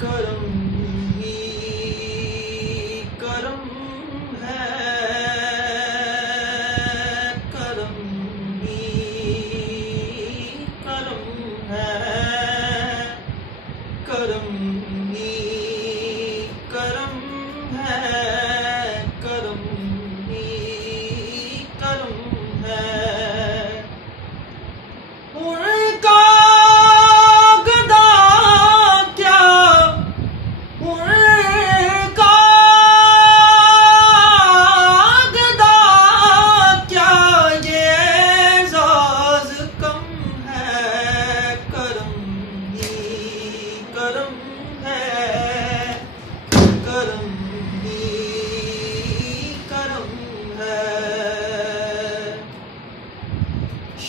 करम ही करम है, करम ही करम है, करम ही करम है, करम ही करम है। उनका गदा क्या, उनका गदा क्या, ये एजाज कम है, करम ही करम है, करम ही करम है।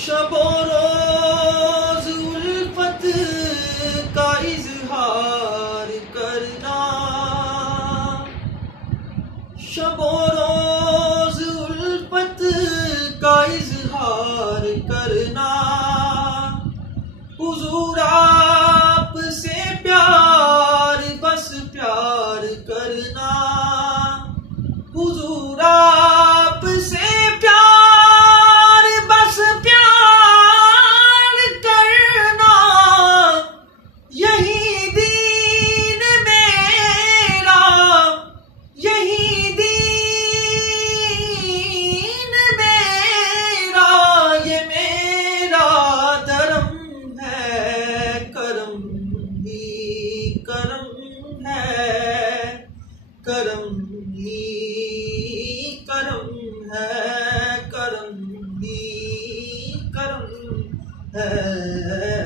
शबो रोज उल्फत का इजहार करना, शबो रोज उल्फत का इजहार करना, हुजूर आप से प्यार बस प्यार करना, हुजूर आप से प्यार बस प्यार करना, यही दीन मेरा, यही दीन मेरा, ये मेरा धर्म है, करम ही करम है, करम ही करम है, करम ही करम है।